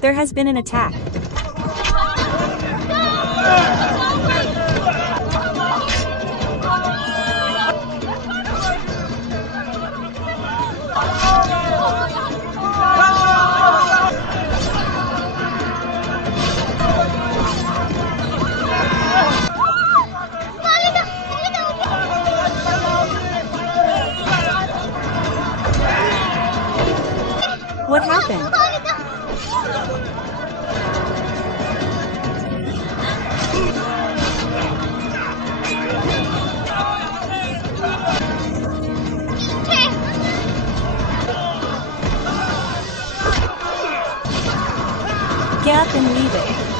There has been an attack. What happened? Get up and leave it.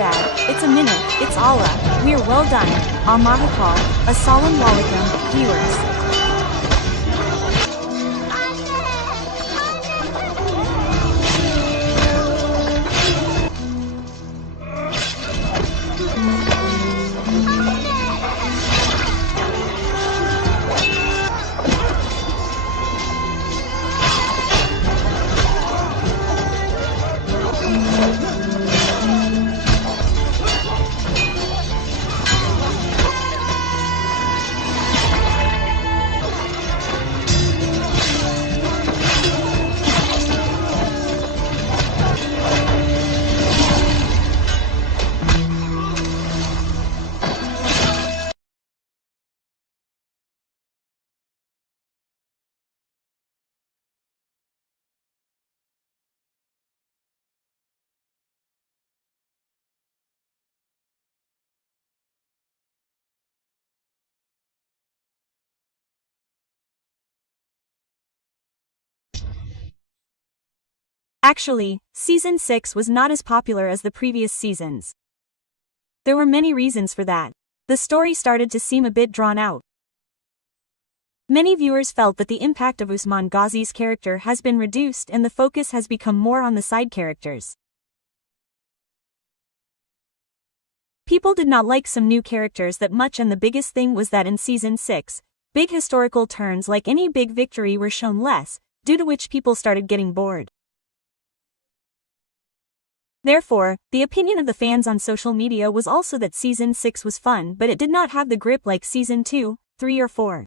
bad, it's a minute, it's Allah, we're well done, Mahakal, a solemn welcome, viewers. Actually, Season 6 was not as popular as the previous seasons. There were many reasons for that. The story started to seem a bit drawn out. Many viewers felt that the impact of Osman Ghazi's character has been reduced and the focus has become more on the side characters. People did not like some new characters that much, and the biggest thing was that in Season 6, big historical turns like any big victory were shown less, due to which people started getting bored. Therefore, the opinion of the fans on social media was also that Season 6 was fun, but it did not have the grip like Season 2, 3 or 4.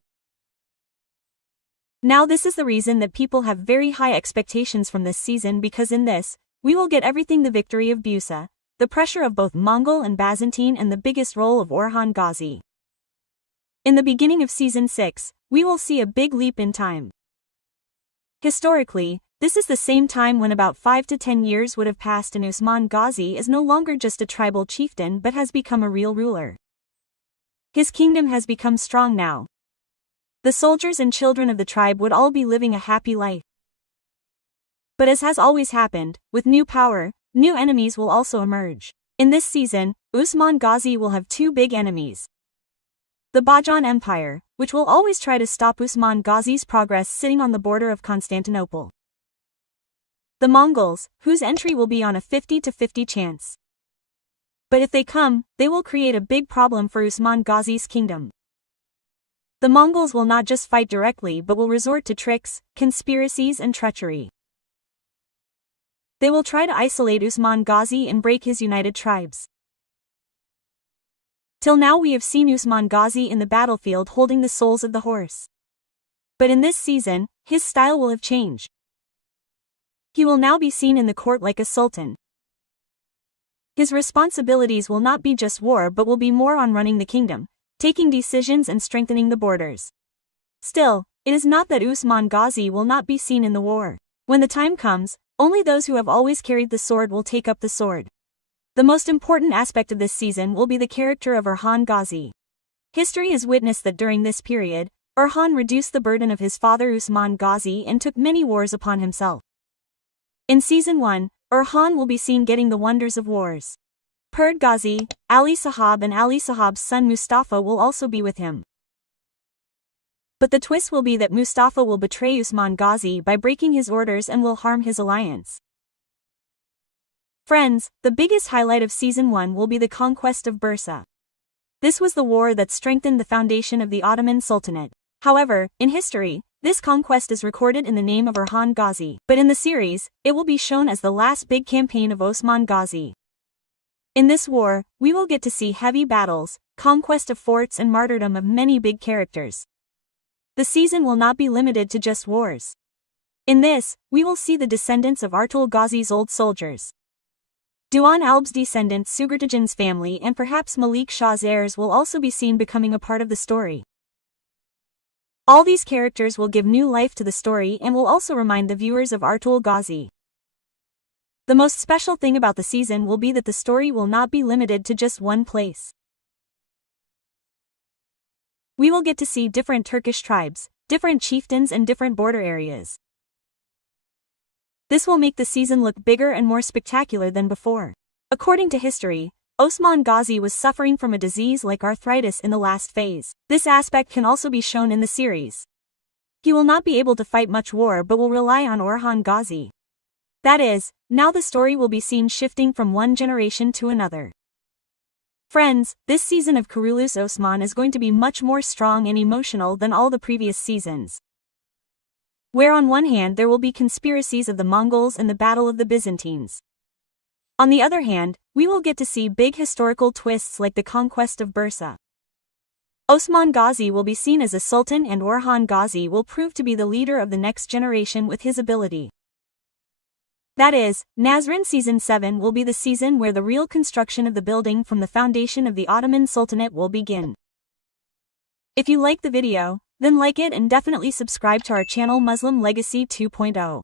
Now this is the reason that people have very high expectations from this season, because in this, we will get everything: the victory of Bursa, the pressure of both Mongol and Byzantine, and the biggest role of Orhan Ghazi. In the beginning of Season 6, we will see a big leap in time. Historically, this is the same time when about 5 to 10 years would have passed and Osman Ghazi is no longer just a tribal chieftain but has become a real ruler. His kingdom has become strong now. The soldiers and children of the tribe would all be living a happy life. But as has always happened, with new power, new enemies will also emerge. In this season, Osman Ghazi will have two big enemies. The Bajan Empire, which will always try to stop Osman Ghazi's progress, sitting on the border of Constantinople. The Mongols, whose entry will be on a 50-50 chance. But if they come, they will create a big problem for Osman Ghazi's kingdom. The Mongols will not just fight directly but will resort to tricks, conspiracies and treachery. They will try to isolate Osman Ghazi and break his united tribes. Till now we have seen Osman Ghazi in the battlefield holding the souls of the horse. But in this season, his style will have changed. He will now be seen in the court like a sultan. His responsibilities will not be just war but will be more on running the kingdom, taking decisions and strengthening the borders. Still, it is not that Osman Ghazi will not be seen in the war. When the time comes, only those who have always carried the sword will take up the sword. The most important aspect of this season will be the character of Orhan Ghazi. History has witnessed that during this period, Orhan reduced the burden of his father Osman Ghazi and took many wars upon himself. In Season 1, Orhan will be seen getting the wonders of wars. Purd Ghazi, Ali Sahab and Ali Sahab's son Mustafa will also be with him. But the twist will be that Mustafa will betray Osman Ghazi by breaking his orders and will harm his alliance. Friends, the biggest highlight of Season 1 will be the conquest of Bursa. This was the war that strengthened the foundation of the Ottoman Sultanate. However, in history, this conquest is recorded in the name of Orhan Ghazi, but in the series, it will be shown as the last big campaign of Osman Ghazi. In this war, we will get to see heavy battles, conquest of forts and martyrdom of many big characters. The season will not be limited to just wars. In this, we will see the descendants of Artul Ghazi's old soldiers. Duan Alb's descendant Sugartajan's family and perhaps Malik Shah's heirs will also be seen becoming a part of the story. All these characters will give new life to the story and will also remind the viewers of Artul Ghazi. The most special thing about the season will be that the story will not be limited to just one place. We will get to see different Turkish tribes, different chieftains and different border areas. This will make the season look bigger and more spectacular than before. According to history, Osman Ghazi was suffering from a disease like arthritis in the last phase. This aspect can also be shown in the series. He will not be able to fight much war but will rely on Orhan Ghazi. That is, now the story will be seen shifting from one generation to another. Friends, this season of Kuruluş Osman is going to be much more strong and emotional than all the previous seasons. Where on one hand there will be conspiracies of the Mongols and the Battle of the Byzantines. On the other hand, we will get to see big historical twists like the conquest of Bursa. Osman Ghazi will be seen as a sultan and Orhan Ghazi will prove to be the leader of the next generation with his ability. That is, Nazrin Season 7 will be the season where the real construction of the building from the foundation of the Ottoman Sultanate will begin. If you like the video, then like it and definitely subscribe to our channel Muslim Legacy 2.0.